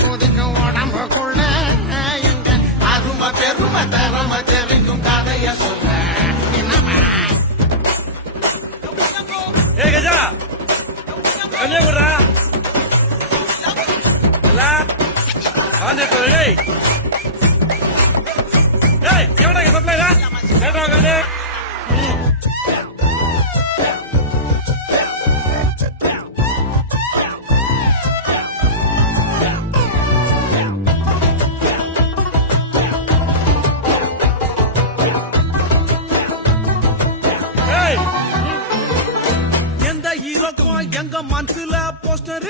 குதிக்கும் உடம்புக்குள்ள எங்க அருமை பெருமை திறமை தெரிக்கும் கதைய சொல்ல. என்னமா ஏ கஜா கண்ணே குடுறா ஏய் ஏய் எவடா சப்ளைடா கேட்டா கண்ணே எந்த ஹீரோக்கும் எங்க மனசுல போஸ்டர்